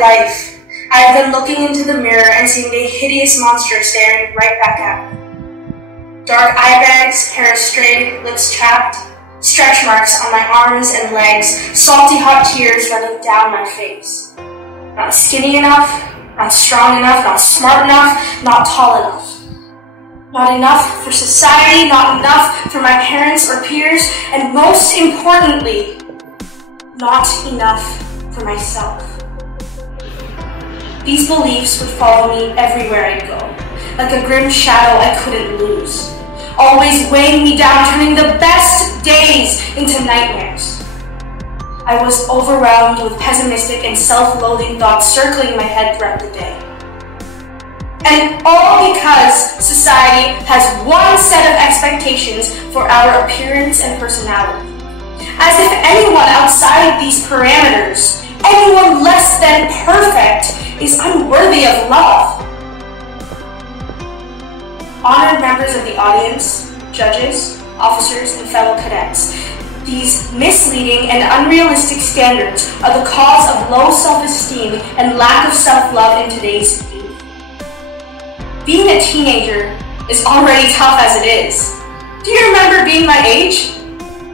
life, I've been looking into the mirror and seeing a hideous monster staring right back at me. Dark eye bags, hair straight, lips chapped, stretch marks on my arms and legs, salty hot tears running down my face. Not skinny enough, not strong enough, not smart enough, not tall enough. Not enough for society, not enough for my parents or peers, and most importantly, not enough for myself. These beliefs would follow me everywhere I go, like a grim shadow I couldn't lose, always weighing me down, turning the best days into nightmares. I was overwhelmed with pessimistic and self-loathing thoughts circling my head throughout the day. And all because society has one set of expectations for our appearance and personality. As if anyone outside of these parameters, anyone less than perfect, is unworthy of love. Honored members of the audience, judges, officers, and fellow cadets, these misleading and unrealistic standards are the cause of low self-esteem and lack of self-love in today's youth. Being a teenager is already tough as it is. Do you remember being my age?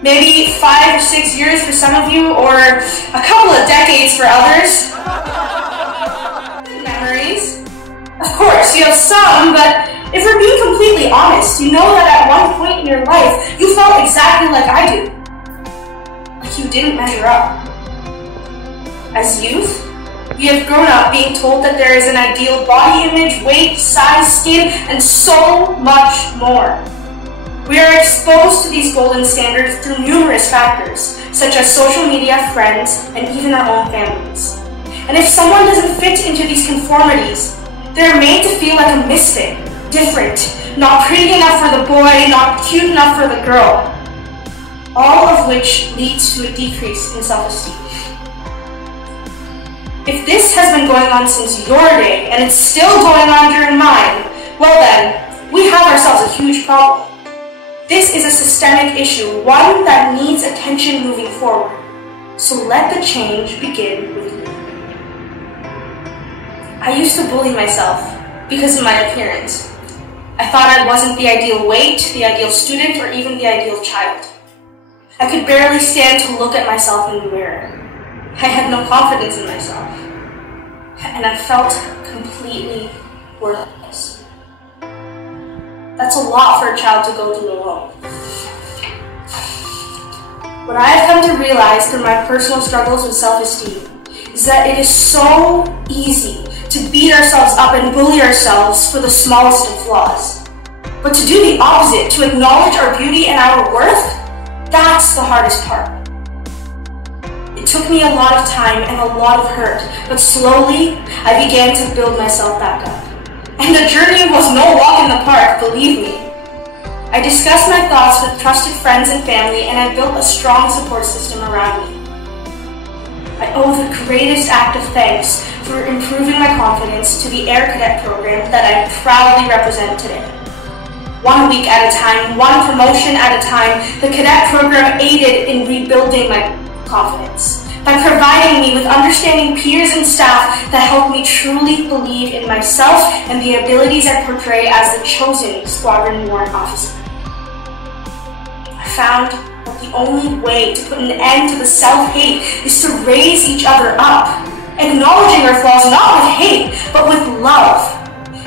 Maybe 5 or 6 years for some of you, or a couple of decades for others. Memories? Of course, you have some, but if we're being completely honest, you know that at one point in your life, you felt exactly like I do. Like you didn't measure up. As youth, we have grown up being told that there is an ideal body image, weight, size, skin, and so much more. We are exposed to these golden standards through numerous factors, such as social media, friends, and even our own families. And if someone doesn't fit into these conformities, they're made to feel like a misfit, different, not pretty enough for the boy, not cute enough for the girl. All of which leads to a decrease in self-esteem. If this has been going on since your day, and it's still going on during mine, well then, we have ourselves a huge problem. This is a systemic issue, one that needs attention moving forward. So let the change begin with you. I used to bully myself because of my appearance. I thought I wasn't the ideal weight, the ideal student, or even the ideal child. I could barely stand to look at myself in the mirror. I had no confidence in myself. And I felt completely worthless. That's a lot for a child to go through alone. What I have come to realize through my personal struggles with self-esteem is that it is so easy to beat ourselves up and bully ourselves for the smallest of flaws. But to do the opposite, to acknowledge our beauty and our worth, that's the hardest part. It took me a lot of time and a lot of hurt, but slowly I began to build myself back up. And the journey was no walk in the park, believe me. I discussed my thoughts with trusted friends and family, and I built a strong support system around me. I owe the greatest act of thanks for improving my confidence to the Air Cadet program that I proudly represent today. 1 week at a time, one promotion at a time, the cadet program aided in rebuilding my confidence by providing me with understanding peers and staff that helped me truly believe in myself and the abilities I portray as the chosen squadron warrant officer. I found that the only way to put an end to the self-hate is to raise each other up, acknowledging our flaws not with hate, but with love.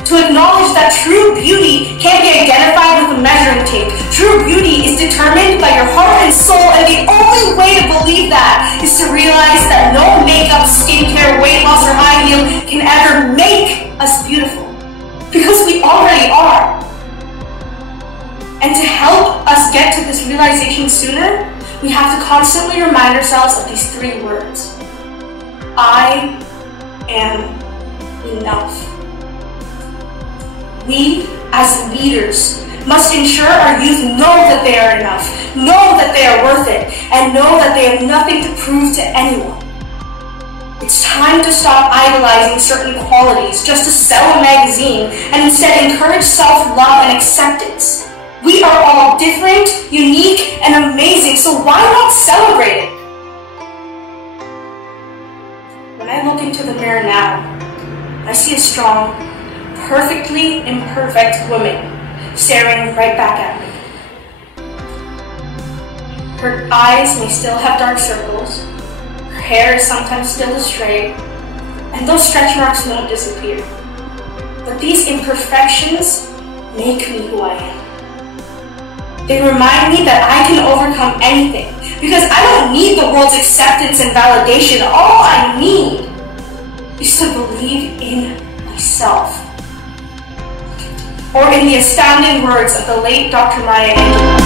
To acknowledge that true beauty can't be identified with a measuring tape. True beauty is determined by your heart and soul, and the only way to believe that is to realize that no makeup, skincare, weight loss, or high heel can ever make us beautiful. Because we already are. And to help us get to this realization sooner, we have to constantly remind ourselves of these 3 words. I am enough. We, as leaders, must ensure our youth know that they are enough, know that they are worth it, and know that they have nothing to prove to anyone. It's time to stop idolizing certain qualities just to sell a magazine and instead encourage self-love and acceptance. We are all different, unique, and amazing, so why not celebrate it? When I look into the mirror now, I see a strong, perfectly imperfect woman staring right back at me. Her eyes may still have dark circles, her hair is sometimes still astray, and those stretch marks won't disappear. But these imperfections make me who I am. They remind me that I can overcome anything, because I don't need the world's acceptance and validation. All I need is to believe in myself. Or in the astounding words of the late Dr. Maya Angelou,